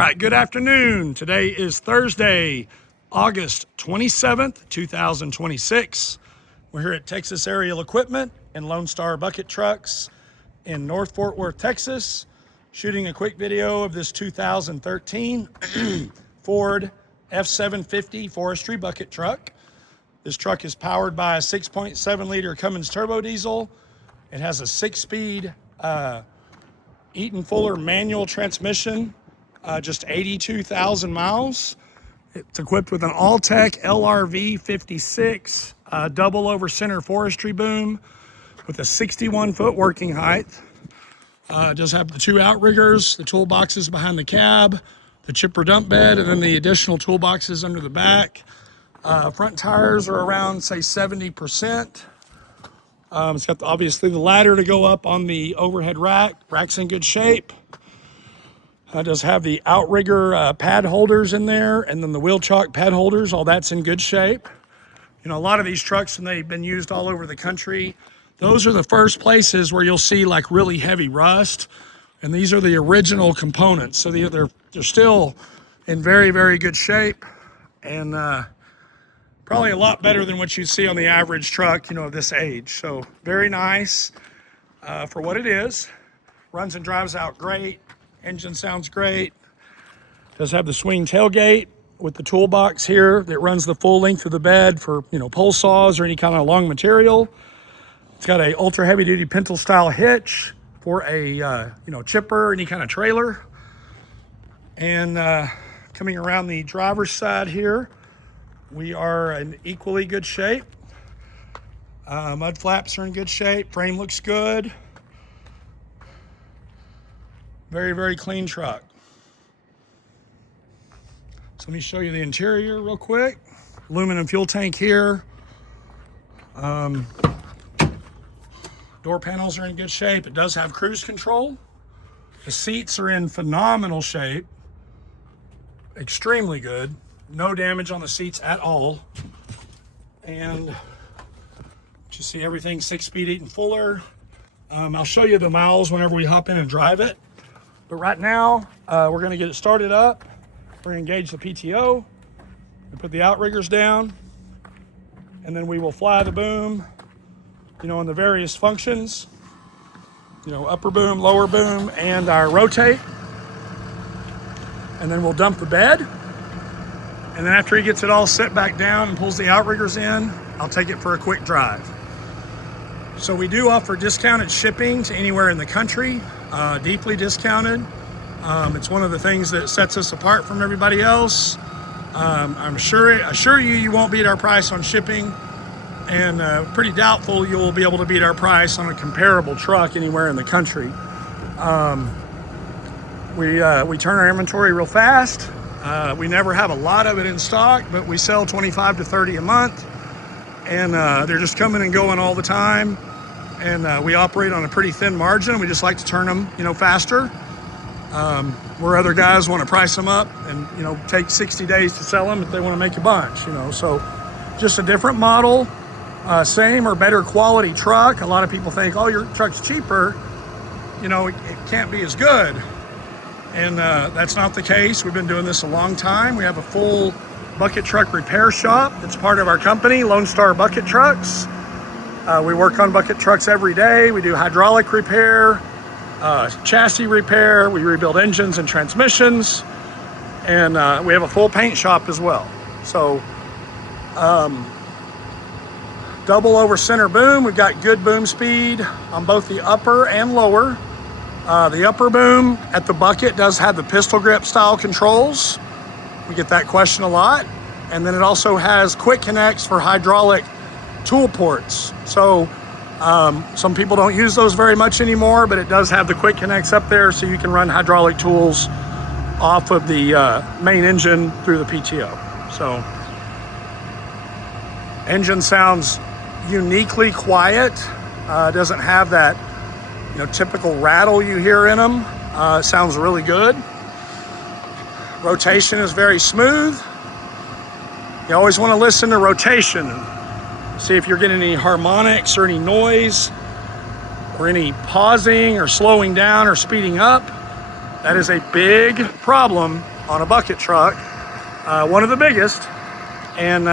right, good afternoon. Today is Thursday, August 27th, 2026. We're here at Texas Aerial Equipment and Lone Star Bucket Trucks in North Fort Worth, Texas, shooting a quick video of this 2013 Ford F750 Forestry Bucket Truck. This truck is powered by a 6.7 liter Cummins turbo diesel. It has a 6-speed Eaton Fuller manual transmission, just 82,000 miles. It's equipped with an All-Tech LRV 56 double over center forestry boom with a 61-foot working height. It does have the 2 outriggers, the toolboxes behind the cab, the chipper dump bed, and then the additional toolboxes under the back. Front tires are around, say, 70%. It's got obviously the ladder to go up on the overhead rack. Rack's in good shape. It does have the outrigger pad holders in there, and then the wheel chock pad holders. All that's in good shape. You know, a lot of these trucks, and they've been used all over the country, those are the first places where you'll see like really heavy rust, and these are the original components. So they're still in very, very good shape, and probably a lot better than what you see on the average truck, you know, of this age. So very nice for what it is. Runs and drives out great. Engine sounds great. Does have the swing tailgate with the toolbox here that runs the full length of the bed for, you know, pole saws or any kind of long material. It's got a ultra heavy duty pintle style hitch for a you know, chipper, any kind of trailer. And coming around the driver's side here, we are in equally good shape. Mud flaps are in good shape. Frame looks good. Very, very clean truck. So let me show you the interior real quick. Aluminum fuel tank here. Door panels are in good shape. It does have cruise control. The seats are in phenomenal shape. Extremely good. No damage on the seats at all. And you see everything 6-speed Eaton Fuller. I'll show you the miles whenever we hop in and drive it. But right now, we're going to get it started up. We're going to engage the PTO. We put the outriggers down. And then we will fly the boom, you know, in the various functions. You know, upper boom, lower boom, and our rotate. And then we'll dump the bed. And then after he gets it all set back down and pulls the outriggers in, I'll take it for a quick drive. So we do offer discounted shipping to anywhere in the country, deeply discounted. It's one of the things that sets us apart from everybody else. I'm assure you won't beat our price on shipping, and pretty doubtful you will be able to beat our price on a comparable truck anywhere in the country. We turn our inventory real fast. We never have a lot of it in stock, but we sell 25 to 30 a month, and they're just coming and going all the time. And we operate on a pretty thin margin. We just like to turn them, you know, faster. Where other guys want to price them up and, you know, take 60 days to sell them if they want to make a bunch, you know. So just a different model, same or better quality truck. A lot of people think, oh, your truck's cheaper, you know, it can't be as good. And that's not the case. We've been doing this a long time. We have a full bucket truck repair shop that's part of our company, Lone Star Bucket Trucks. We work on bucket trucks every day. We do hydraulic repair, chassis repair. We rebuild engines and transmissions. And we have a full paint shop as well. So double over center boom. We've got good boom speed on both the upper and lower. The upper boom at the bucket does have the pistol grip style controls. We get that question a lot. And then it also has quick connects for hydraulic tool ports. So some people don't use those very much anymore, but it does have the quick connects up there so you can run hydraulic tools off of the main engine through the PTO. So engine sounds uniquely quiet. Doesn't have that, you know, typical rattle you hear in them. It sounds really good. Rotation is very smooth. You always want to listen to rotation and see if you're getting any harmonics or any noise or any pausing or slowing down or speeding up. That is a big problem on a bucket truck, one of the biggest. And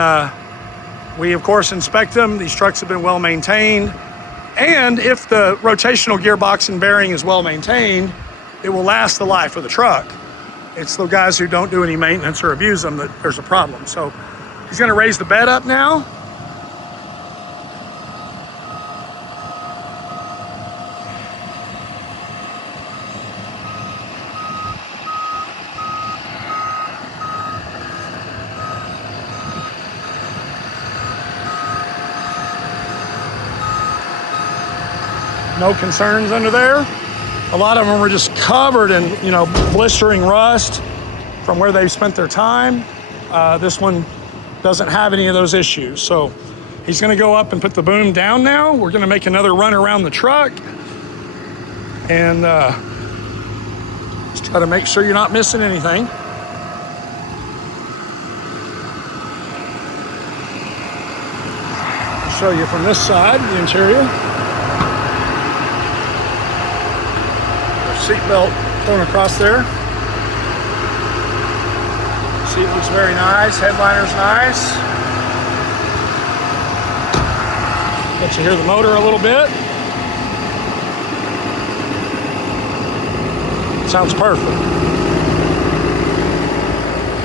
we, of course, inspect them. These trucks have been well maintained. And if the rotational gearbox and bearing is well maintained, it will last the life of the truck. It's the guys who don't do any maintenance or abuse them that there's a problem. So he's going to raise the bed up now. No concerns under there. A lot of them were just covered in, blistering rust from where they've spent their time. This one doesn't have any of those issues. So he's gonna go up and put the boom down now. We're gonna make another run around the truck and just try to make sure you're not missing anything. I'll show you from this side, the interior. Seatbelt thrown across there. Seat looks very nice. Headliner's nice. Let you hear the motor a little bit. Sounds perfect.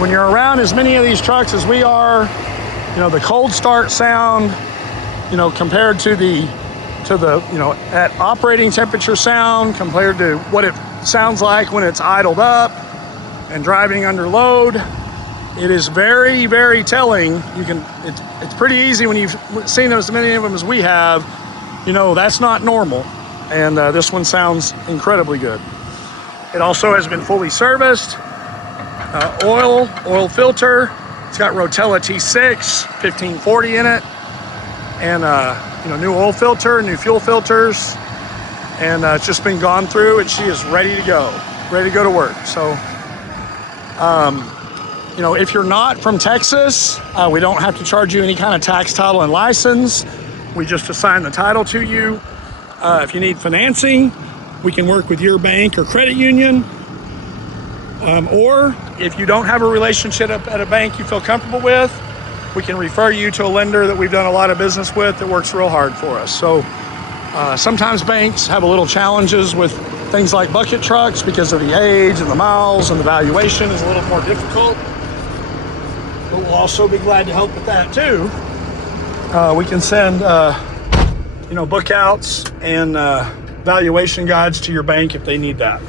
When you're around as many of these trucks as we are, the cold start sound, compared to the at operating temperature sound compared to what it sounds like when it's idled up and driving under load, it is very, very telling. It's pretty easy when you've seen as many of them as we have, that's not normal. And this one sounds incredibly good. It also has been fully serviced. Oil filter. It's got Rotella T6 1540 in it. And new oil filter, new fuel filters, and it's just been gone through, and she is ready to go to work. So, if you're not from Texas, we don't have to charge you any kind of tax, title, and license. We just assign the title to you. If you need financing, we can work with your bank or credit union. Or if you don't have a relationship at a bank you feel comfortable with, we can refer you to a lender that we've done a lot of business with that works real hard for us. So sometimes banks have a little challenges with things like bucket trucks because of the age and the miles, and the valuation is a little more difficult. But we'll also be glad to help with that too. We can send bookouts and valuation guides to your bank if they need that.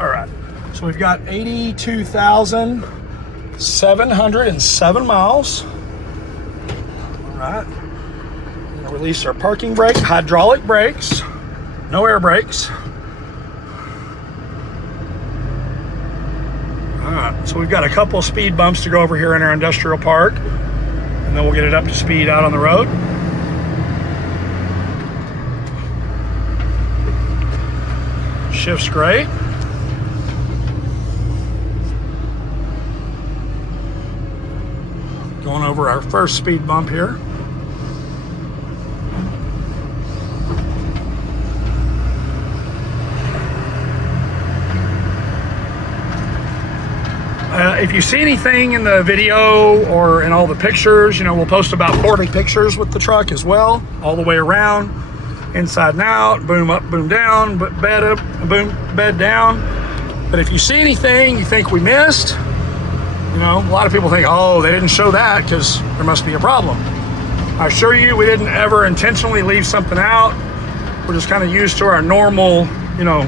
All right, so we've got 82,707 miles. All right, we're gonna release our parking brake, hydraulic brakes, no air brakes. All right, so we've got a couple of speed bumps to go over here in our industrial park, and then we'll get it up to speed out on the road. Shift's great. Going over our first speed bump here. If you see anything in the video or in all the pictures, we'll post about 40 pictures with the truck as well, all the way around, inside and out, boom up, boom down, bed up, boom, bed down. But if you see anything you think we missed, a lot of people think, oh, they didn't show that because there must be a problem. I assure you, we didn't ever intentionally leave something out. We're just kind of used to our normal,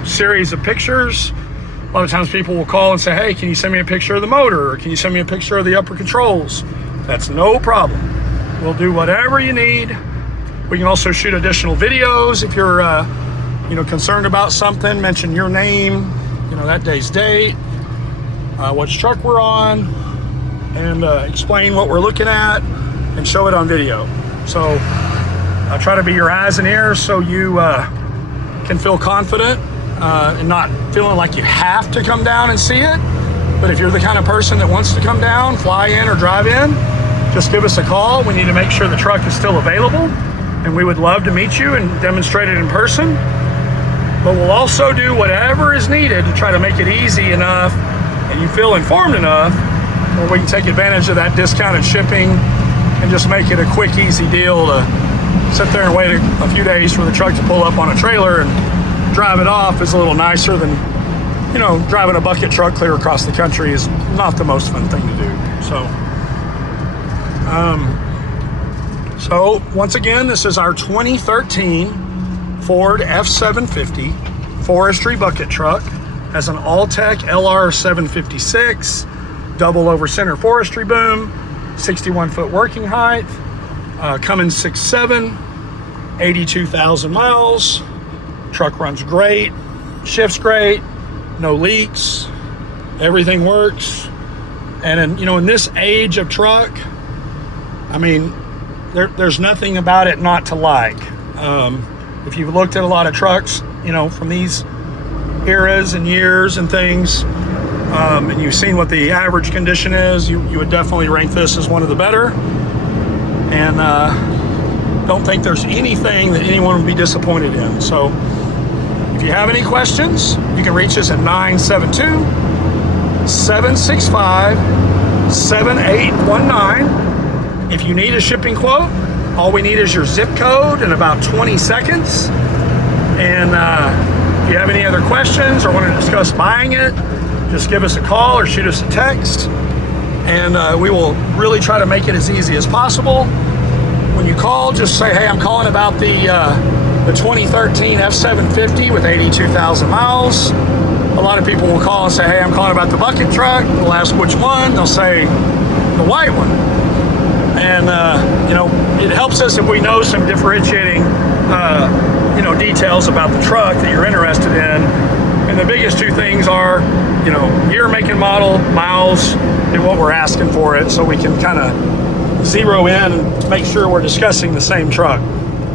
series of pictures. A lot of times people will call and say, hey, can you send me a picture of the motor? Or can you send me a picture of the upper controls? That's no problem. We'll do whatever you need. We can also shoot additional videos if you're, concerned about something. Mention your name, that day's date, which truck we're on, and explain what we're looking at and show it on video. So I try to be your eyes and ears so you can feel confident and not feeling like you have to come down and see it. But if you're the kind of person that wants to come down, fly in or drive in, just give us a call. We need to make sure the truck is still available, and we would love to meet you and demonstrate it in person. but we'll also do whatever is needed to try to make it easy enough and you feel informed enough where we can take advantage of that discounted shipping and just make it a quick, easy deal to sit there and wait a few days for the truck to pull up on a trailer and drive it off is a little nicer than, you know, driving a bucket truck clear across the country is not the most fun thing to do. So once again, this is our 2013 Ford F750 Forestry Bucket Truck. Has an Alltech LR756, double over center forestry boom, 61-foot working height, Cummins 6.7, 82,000 miles. Truck runs great, shifts great, no leaks, everything works. And in this age of truck, I mean, there's nothing about it not to like. If you've looked at a lot of trucks, from these eras and years and things, and you've seen what the average condition is, you would definitely rank this as one of the better. And don't think there's anything that anyone would be disappointed in. So if you have any questions, you can reach us at 972-765-7819. If you need a shipping quote, all we need is your zip code in about 20 seconds. And if you have any other questions or want to discuss buying it, just give us a call or shoot us a text. And we will really try to make it as easy as possible. When you call, just say, hey, I'm calling about the 2013 F750 with 82,000 miles. A lot of people will call and say, hey, I'm calling about the bucket truck. We'll ask which one. They'll say the white one. And, it helps us if we know some differentiating, details about the truck that you're interested in. And the biggest two things are, year, make, and model, miles, and what we're asking for it, so we can kind of zero in and make sure we're discussing the same truck.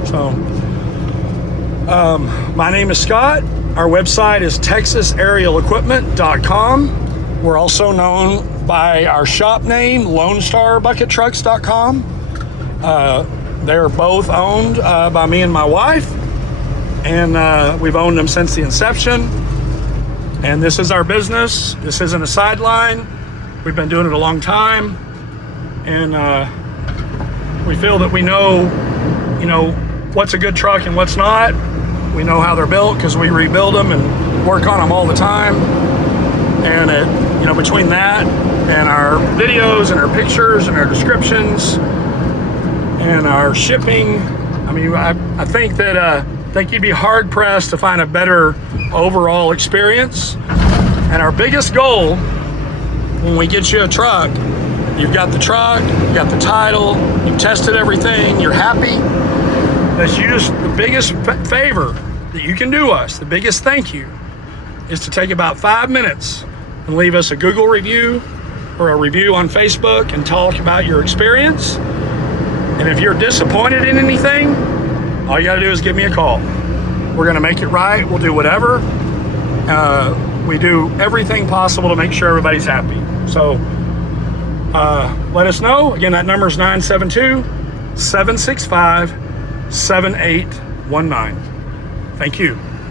So, my name is Scott. Our website is texasaerialequipment.com. We're also known by our shop name, LoneStarBucketTrucks.com. They're both owned by me and my wife, and we've owned them since the inception. And this is our business. This isn't a sideline. We've been doing it a long time, and we feel that we know, what's a good truck and what's not. We know how they're built because we rebuild them and work on them all the time. And between that and our videos and our pictures and our descriptions and our shipping, I think that you'd be hard pressed to find a better overall experience. And our biggest goal when we get you a truck, you've got the truck, you've got the title, you've tested everything, you're happy. The biggest favor that you can do us, the biggest thank you, is to take about 5 minutes and leave us a Google review or a review on Facebook and talk about your experience. And if you're disappointed in anything, all you gotta do is give me a call. We're gonna make it right, we'll do whatever. We do everything possible to make sure everybody's happy. So let us know. Again, that number is 972-765-7819. Thank you.